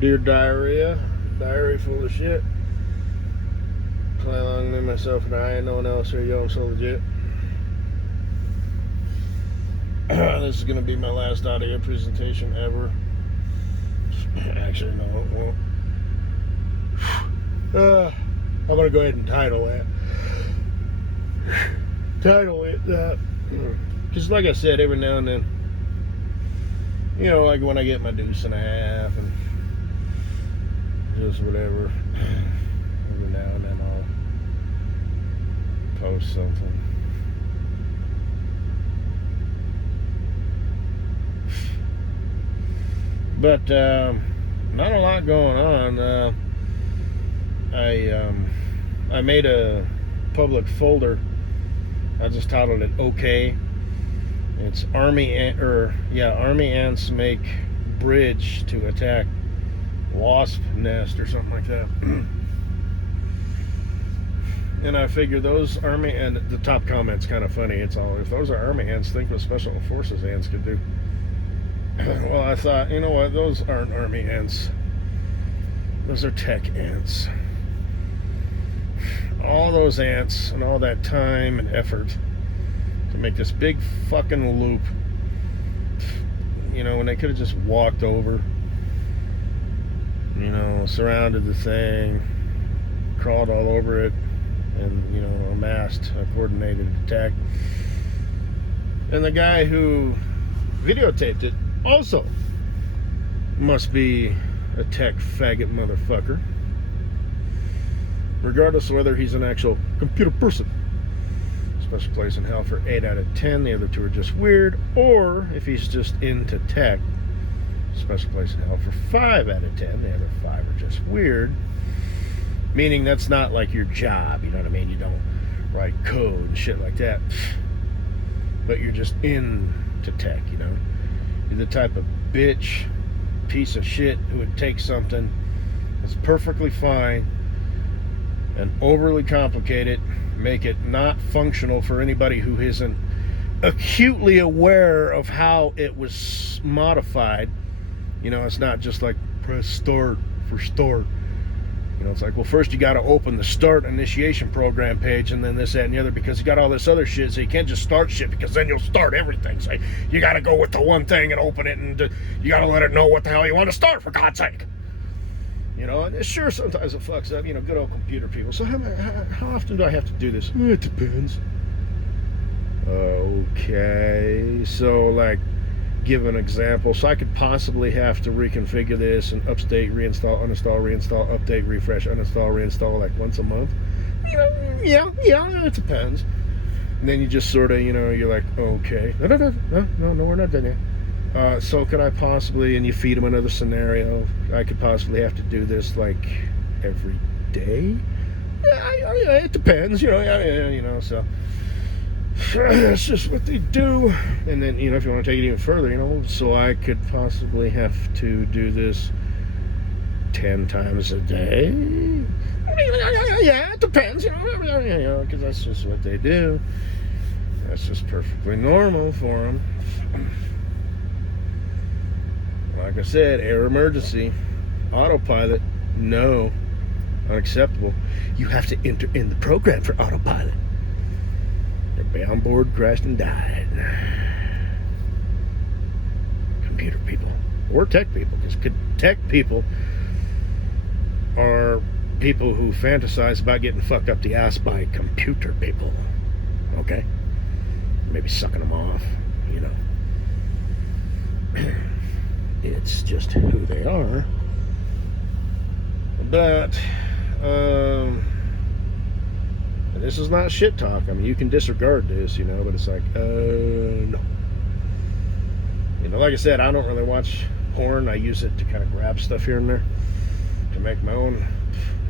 Dear diarrhea, diary full of shit. Play along with myself and I, and no one else here. Yo, I'm so legit. This is gonna be my last audio presentation ever. Actually, no, it won't. I'm gonna go ahead and title it. Title it that. Because, like I said, every now and then, you know, like when I get my deuce and a half and just whatever, every now and then I'll post something. But not a lot going on. I made a public folder. I just titled it "Okay." It's Army ants make bridge to attack wasp nest or something like that. And I figure those army, and the top comment's kind of funny. It's all, if those are army ants, think what special forces ants could do. Well, I thought, you know what, those aren't army ants. Those are tech ants. All those ants and all that time and effort to make this big fucking loop, you know, when they could have just walked over, you know, surrounded the thing, crawled all over it, and, you know, amassed a coordinated attack. And the guy who videotaped it also must be a tech faggot motherfucker, regardless of whether he's an actual computer person. Special place in hell for 8 out of 10. The other 2 are just weird. Or if he's just into tech, special place in hell for 5 out of 10. The other 5 are just weird. Meaning that's not like your job, you know what I mean? You don't write code and shit like that. But you're just into tech, you know? You're the type of bitch, piece of shit who would take something that's perfectly fine and overly complicate it, make it not functional for anybody who isn't acutely aware of how it was modified. You know, it's not just like press start for start. You know, it's like, well, first you got to open the start initiation program page, and then this, that, and the other, because you got all this other shit, so you can't just start shit, because then you'll start everything. So you got to go with the one thing and open it, and you got to let it know what the hell you want to start, for God's sake. You know, and sure, sometimes it fucks up, you know, good old computer people. So how often do I have to do this? It depends. Okay, so like, give an example. So I could possibly have to reconfigure this and update, reinstall, uninstall, reinstall, update, refresh, uninstall, reinstall, like once a month. You know, yeah, it depends. And then you just sort of, you know, you're like, okay, no, we're not done yet. So could I possibly, and you feed them another scenario, I could possibly have to do this like every day? Yeah, it depends, you know, so that's just what they do. And then, you know, if you want to take it even further, you know, so I could possibly have to do this 10 times a day? Yeah, it depends, you know, because that's just what they do. That's just perfectly normal for them. Like I said, air emergency, autopilot, no, unacceptable. You have to enter in the program for autopilot. Everybody on board crashed and died. Computer people, or tech people, because tech people are people who fantasize about getting fucked up the ass by computer people. Okay? Maybe sucking them off, you know. It's just who they are. But this is not shit talk. I mean, you can disregard this, you know, but it's like, no. You know, like I said, I don't really watch porn. I use it to kind of grab stuff here and there to make my own.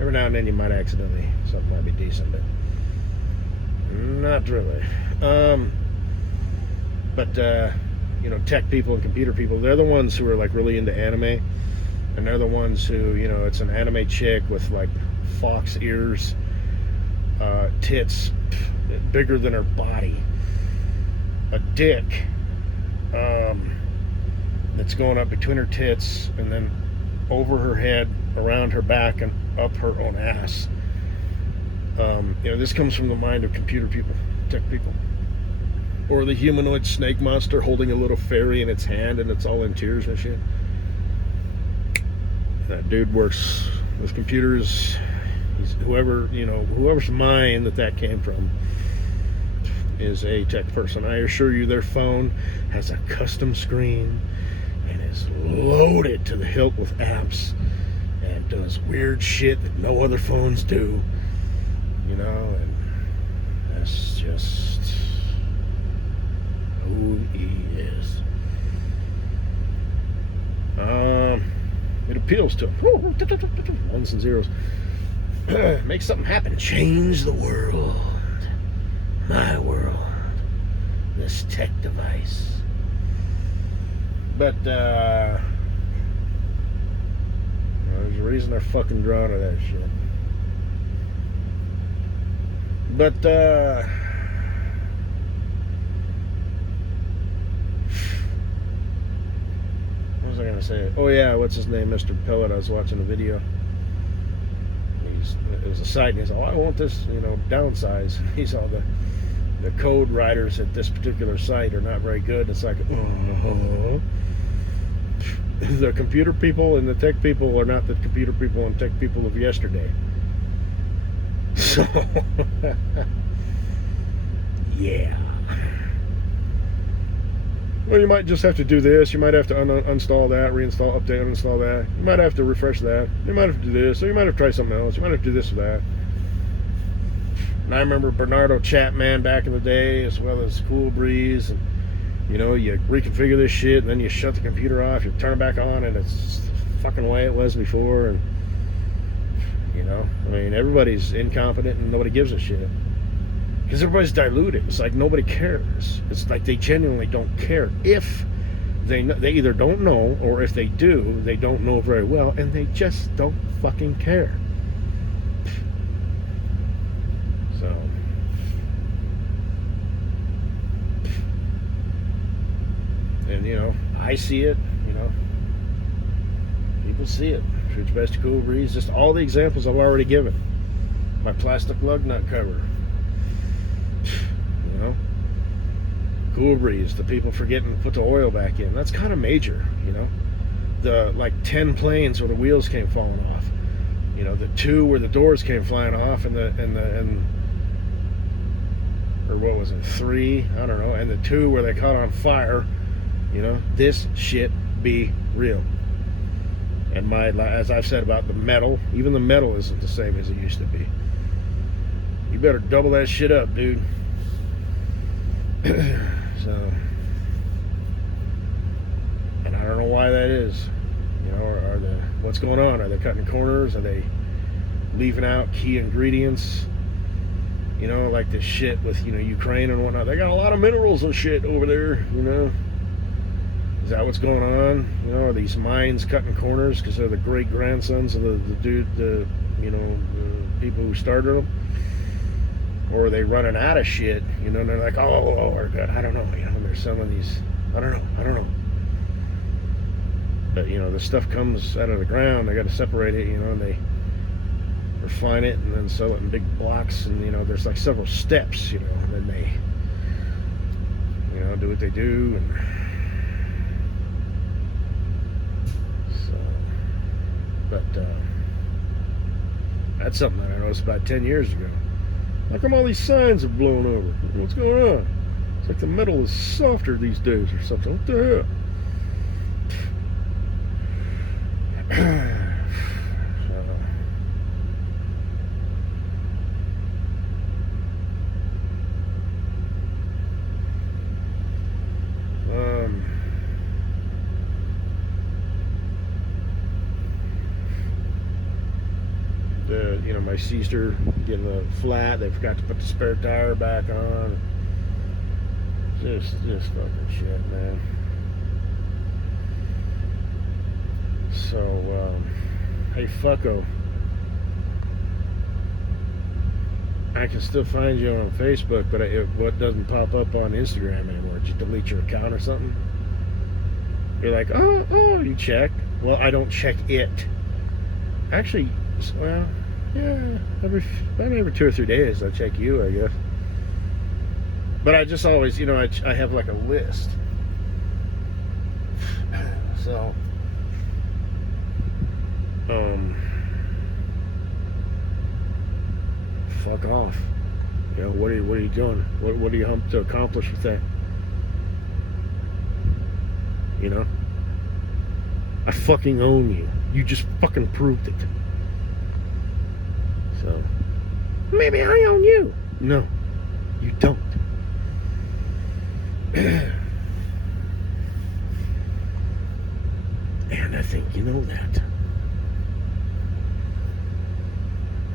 Every now and then you might accidentally, something might be decent, but not really. You know, tech people and computer people, they're the ones who are like really into anime, and they're the ones who, you know, it's an anime chick with like fox ears, tits bigger than her body, a dick that's going up between her tits, and then over her head, around her back, and up her own ass. This comes from the mind of computer people, tech people. Or the humanoid snake monster holding a little fairy in its hand and it's all in tears and shit. That dude works with computers. He's whoever's mind that came from is a tech person. I assure you their phone has a custom screen and is loaded to the hilt with apps and does weird shit that no other phones do. And that's just who he is. It appeals to ones and zeros. Make something happen. Change the world. My world. This tech device. But there's a reason they're fucking drawn to that shit. But what was I gonna say? Oh yeah, what's his name, Mr. Pellet? I was watching a video. It was a site, and he's all, I want this, downsize. He's all the code writers at this particular site are not very good. It's like, the computer people and the tech people are not the computer people and tech people of yesterday. So, yeah. Well, you might just have to do this. You might have to uninstall that, reinstall, update, uninstall that. You might have to refresh that. You might have to do this. Or you might have to try something else. You might have to do this or that. And I remember Bernardo Chapman back in the day, as well as Cool Breeze. And, you reconfigure this shit, and then you shut the computer off. You turn it back on, and it's the fucking way it was before. And, everybody's incompetent, and nobody gives a shit. Because everybody's diluted. It's like nobody cares. It's like they genuinely don't care. If they either don't know, or if they do, they don't know very well, and they just don't fucking care. So, and I see it. People see it. Fruits, Best, Cool Breeze, just all the examples I've already given. My plastic lug nut cover. Cool Breeze, the people forgetting to put the oil back in. That's kind of major, The 10 planes where the wheels came falling off. The 2 where the doors came flying off, or what was it, 3? I don't know. And the 2 where they caught on fire. This shit be real. And as I've said about the metal, even the metal isn't the same as it used to be. You better double that shit up, dude. So, and I don't know why that is. What's going on? Are they cutting corners? Are they leaving out key ingredients? Like this shit with Ukraine and whatnot. They got a lot of minerals and shit over there. Is that what's going on? Are these mines cutting corners because they're the great grandsons of the dude, the people who started them? Or are they running out of shit? And they're like, oh, God, I don't know. There's some of these, I don't know. But, the stuff comes out of the ground. They got to separate it, and they refine it and then sell it in big blocks. And, there's like several steps, and then they, do what they do. And so, but that's something that I noticed about 10 years ago. How come all these signs have blown over? What's going on? It's like the metal is softer these days or something. What the hell? My sister getting a flat. They forgot to put the spare tire back on. Just fucking shit, man. So, hey, fucko. I can still find you on Facebook, but what doesn't pop up on Instagram anymore? Did you delete your account or something? You're like, oh, you check. Well, I don't check it. Actually, well, yeah, every 2 or 3 days I check you, I guess. But I just always, I have like a list. So, fuck off. What are you doing? What do you hope to accomplish with that? I fucking own you. You just fucking proved it. So, maybe I own you. No, you don't. And I think you know that.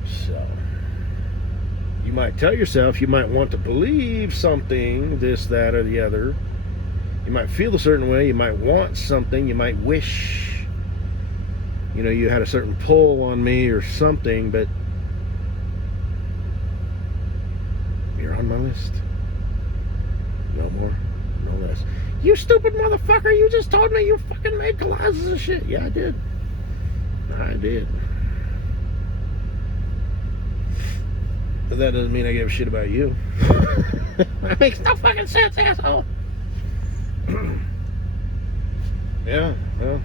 So, you might tell yourself, you might want to believe something, this, that, or the other. You might feel a certain way, you might want something, you might wish, you had a certain pull on me or something, but you're on my list. No more, no less. You stupid motherfucker, you just told me you fucking made collages and shit. Yeah, I did. But that doesn't mean I give a shit about you. That makes no fucking sense, asshole. Yeah, well,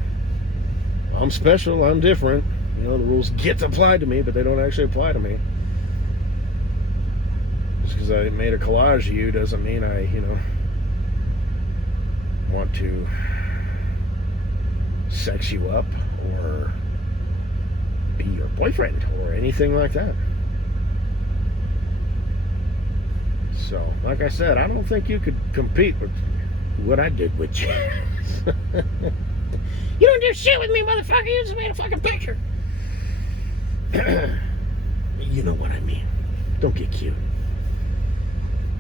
I'm special, I'm different. The rules get applied to me, but they don't actually apply to me. Just because I made a collage of you doesn't mean I, want to sex you up or be your boyfriend or anything like that. So, like I said, I don't think you could compete with what I did with you. You don't do shit with me, motherfucker. You just made a fucking picture. You know what I mean. Don't get cute.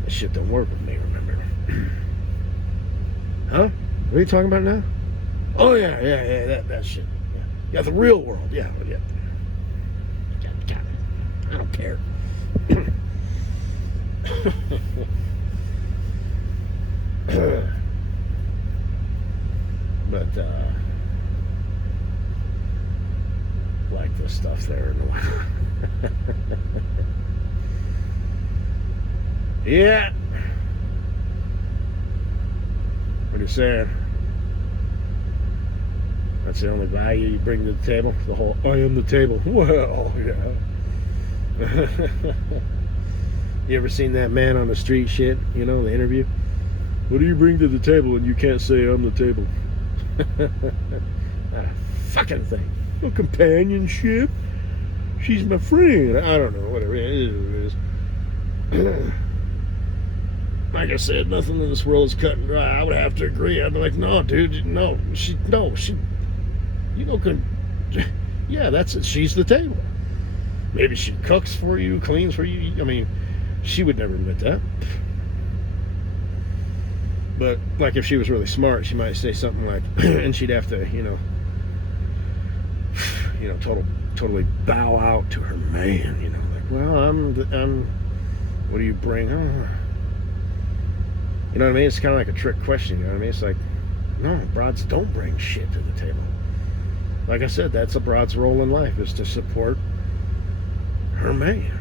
That shit don't work with me, remember? Huh? What are you talking about now? Oh, yeah, that shit. Yeah, the real world. Yeah. God, I don't care. But like this stuff there. Yeah. What are you saying? That's the only value you bring to the table? The whole I am the table. Well, yeah. You ever seen that man on the street shit, the interview? What do you bring to the table and you can't say I'm the table? Not a fucking thing. No companionship. She's my friend. I don't know, whatever it is. Like I said, nothing in this world is cut and dry. I would have to agree. I'd be like, no, dude, no. She, yeah, that's it. She's the table. Maybe she cooks for you, cleans for you. I mean, she would never admit that. But, like, if she was really smart, she might say something like, and she'd have to, totally bow out to her man, like, well, I'm, what do you bring? Oh. You know what I mean? It's kind of like a trick question, you know what I mean? It's like, no, broads don't bring shit to the table. Like I said, that's a broad's role in life, is to support her man.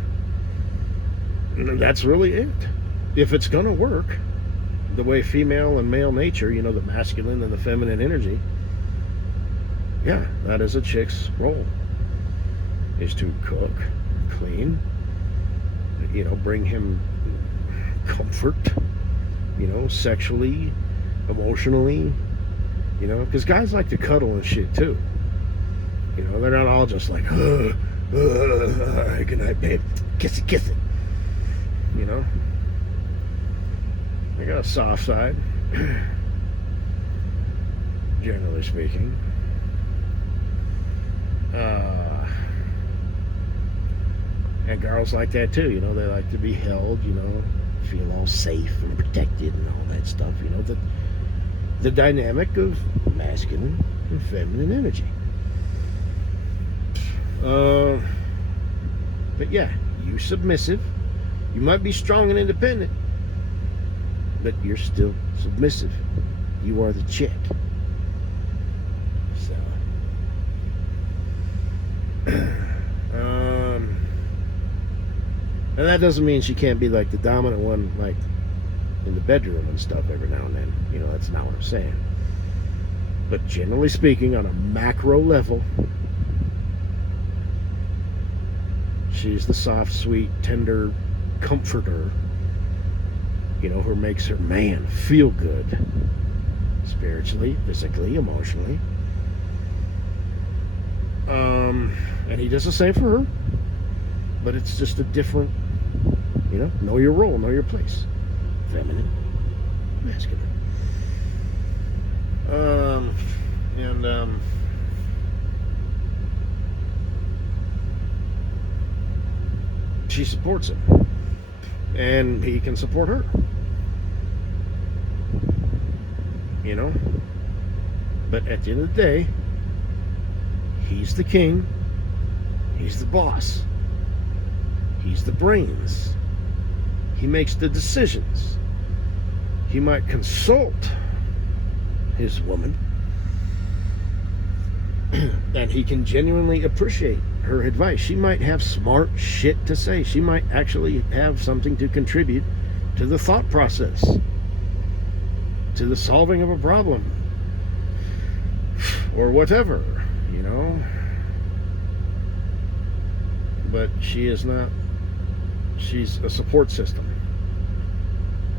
And that's really it. If it's gonna work, the way female and male nature, the masculine and the feminine energy, yeah, that is a chick's role, is to cook, clean, bring him comfort, sexually, emotionally, because guys like to cuddle and shit too. They're not all just like, good night, babe, kiss it, I got a soft side, generally speaking. And girls like that too, they like to be held, feel all safe and protected and all that stuff, the dynamic of masculine and feminine energy. But yeah, you submissive, you might be strong and independent, but you're still submissive. You are the chick. So, And that doesn't mean she can't be like the dominant one, like in the bedroom and stuff every now and then. You know, that's not what I'm saying. But generally speaking, on a macro level, she's the soft, sweet, tender comforter, you know, who makes her man feel good. Spiritually, physically, emotionally. And he does the same for her. But it's just a different, you know your role, know your place. Feminine, masculine. She supports him. And he can support her. You know? But at the end of the day, he's the king. He's the boss. He's the brains. He makes the decisions. He might consult his woman, and he can genuinely appreciate her advice. She might have smart shit to say. She might actually have something to contribute to the thought process, to the solving of a problem, or whatever, you know. But she is not. She's a support system.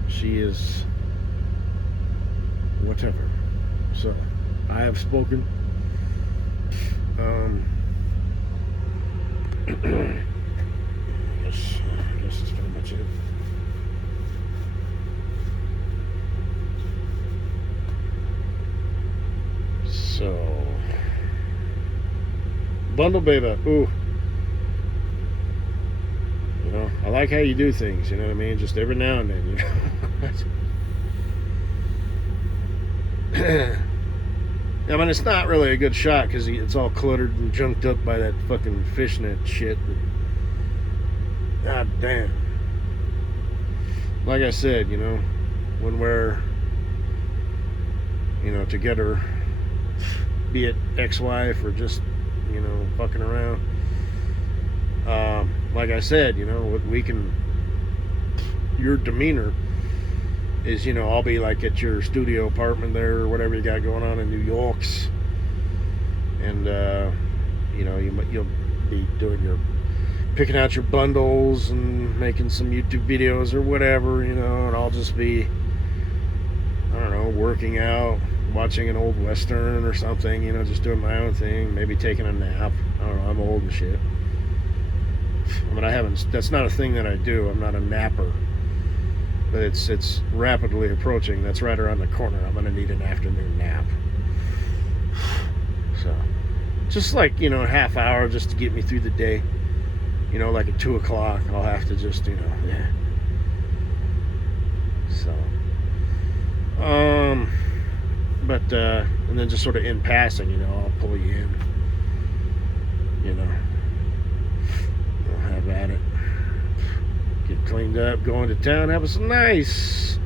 She is whatever. So, I have spoken. I guess that's pretty much it. So, bundle baby. Ooh. You know, I like how you do things, you know what I mean? Just every now and then, you know. I mean, it's not really a good shot because it's all cluttered and junked up by that fucking fishnet shit. God damn. Like I said, you know, when we're, you know, together, be it ex-wife or just, you know, fucking around. Like I said, you know, we can, your demeanor is, you know, I'll be like at your studio apartment there or whatever you got going on in New York's, and you know, you'll be doing your, picking out your bundles and making some YouTube videos or whatever, you know, and I'll just be, I don't know, working out, watching an old Western or something, you know, just doing my own thing, maybe taking a nap. I don't know, I'm old and shit. I mean, that's not a thing that I do. I'm not a napper. But it's rapidly approaching. That's right around the corner. I'm going to need an afternoon nap. So, just like, you know, a half hour just to get me through the day. You know, like at 2 o'clock, I'll have to just, you know, yeah. So, but, and then just sort of in passing, you know, I'll pull you in. You know. Have at it. Get cleaned up, going to town, have us a nice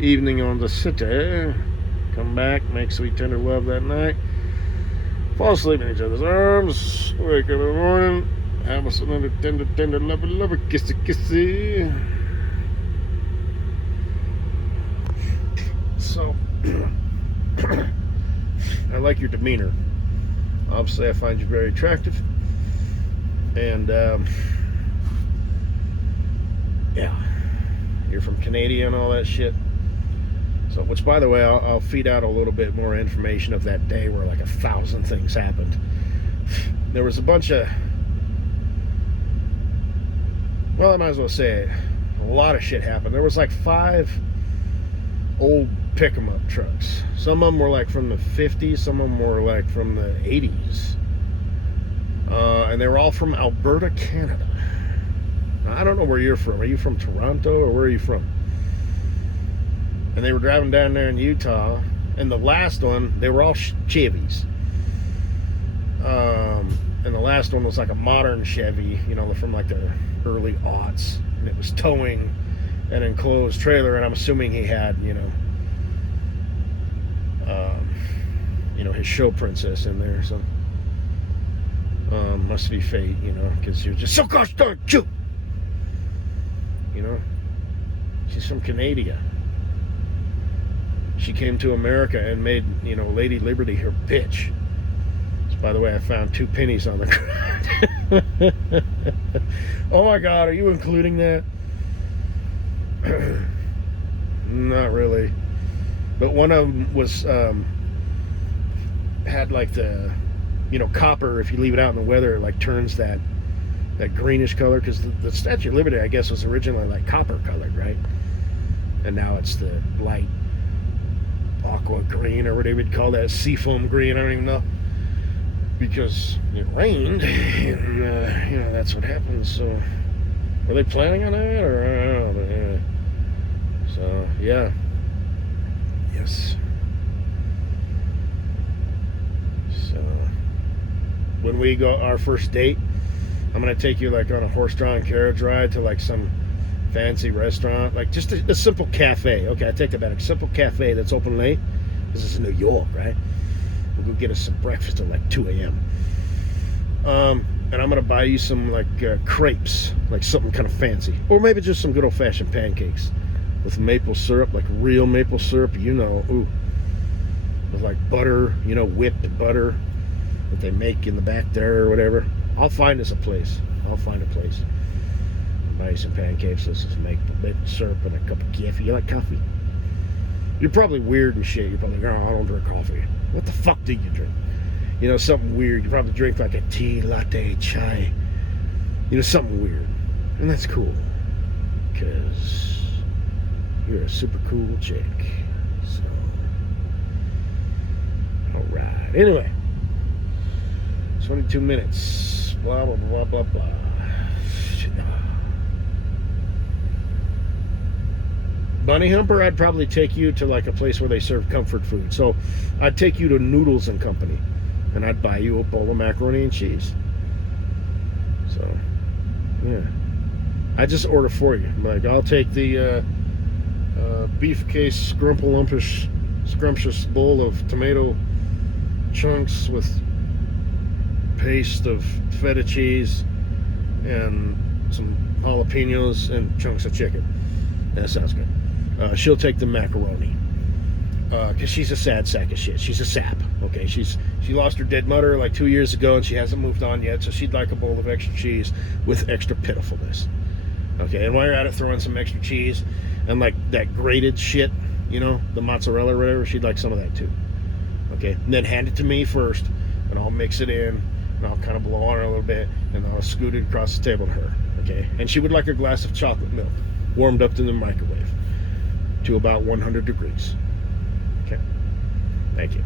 evening on the city. Come back, make sweet tender love that night. Fall asleep in each other's arms. Wake up in the morning, have us another tender, tender, lover, kissy, kissy. So, I like your demeanor. Obviously, I find you very attractive. And, yeah, you're from Canada and all that shit. So, which, by the way, I'll feed out a little bit more information of that day where like 1,000 things happened. There was a bunch of, well, I might as well say it, a lot of shit happened. There was like 5 old pick-em-up trucks. Some of them were like from the 50s, some of them were like from the 80s. And they were all from Alberta, Canada. Now, I don't know where you're from. Are you from Toronto or where are you from? And they were driving down there in Utah. And the last one, they were all Chevys. And the last one was like a modern Chevy, you know, from like the early aughts. And it was towing an enclosed trailer. And I'm assuming he had, you know, his show princess in there. So. Must be fate, you know, because you're just so gosh darn cute. You know, she's from Canada. She came to America and made, you know, Lady Liberty her bitch. So, by the way, I found 2 pennies on the ground. Oh my God, are you including that? Not really. But one of them was, had like the, you know, copper. If you leave it out in the weather, it like turns that greenish color. Because the Statue of Liberty, I guess, was originally like copper colored, right? And now it's the light aqua green, or whatever you'd call that, seafoam green. I don't even know, because it rained, and you know, that's what happens. So, are they planning on that, or I don't know? But anyway, so yeah, yes. So, when we go our first date, I'm gonna take you like on a horse-drawn carriage ride to like some fancy restaurant, like just a simple cafe. Okay, I take that back. A simple cafe that's open late. This is New York, right? We'll go get us some breakfast at like 2 a.m. And I'm gonna buy you some like crepes, like something kind of fancy, or maybe just some good old-fashioned pancakes with maple syrup, like real maple syrup, you know, ooh, with like butter, you know, whipped butter that they make in the back there or whatever. I'll find us a place. I'll find a place. Buy you some pancakes. This is maple syrup and a cup of coffee. You like coffee? You're probably weird and shit. You're probably like, oh, I don't drink coffee. What the fuck do you drink? You know, something weird. You probably drink like a tea, latte, chai. You know, something weird. And that's cool. Because you're a super cool chick. So, alright. Anyway. 22 minutes. Blah, blah, blah, blah, blah. Bunny Humper, I'd probably take you to like a place where they serve comfort food. So I'd take you to Noodles and Company, and I'd buy you a bowl of macaroni and cheese. So, yeah. I just order for you. Like, I'll take the beef case scrumptious bowl of tomato chunks with paste of feta cheese and some jalapenos and chunks of chicken. That sounds good. She'll take the macaroni, because she's a sad sack of shit. She's a sap. Okay, she lost her dead mother like 2 years ago, and she hasn't moved on yet. So she'd like a bowl of extra cheese with extra pitifulness. Okay, and while you're at it, throw in some extra cheese and like that grated shit, you know, the mozzarella or whatever. She'd like some of that too. Okay, and then hand it to me first, and I'll mix it in, and I'll kind of blow on her a little bit, and I'll scoot it across the table to her. Okay, and she would like a glass of chocolate milk, warmed up in the microwave to about 100 degrees. Okay, thank you.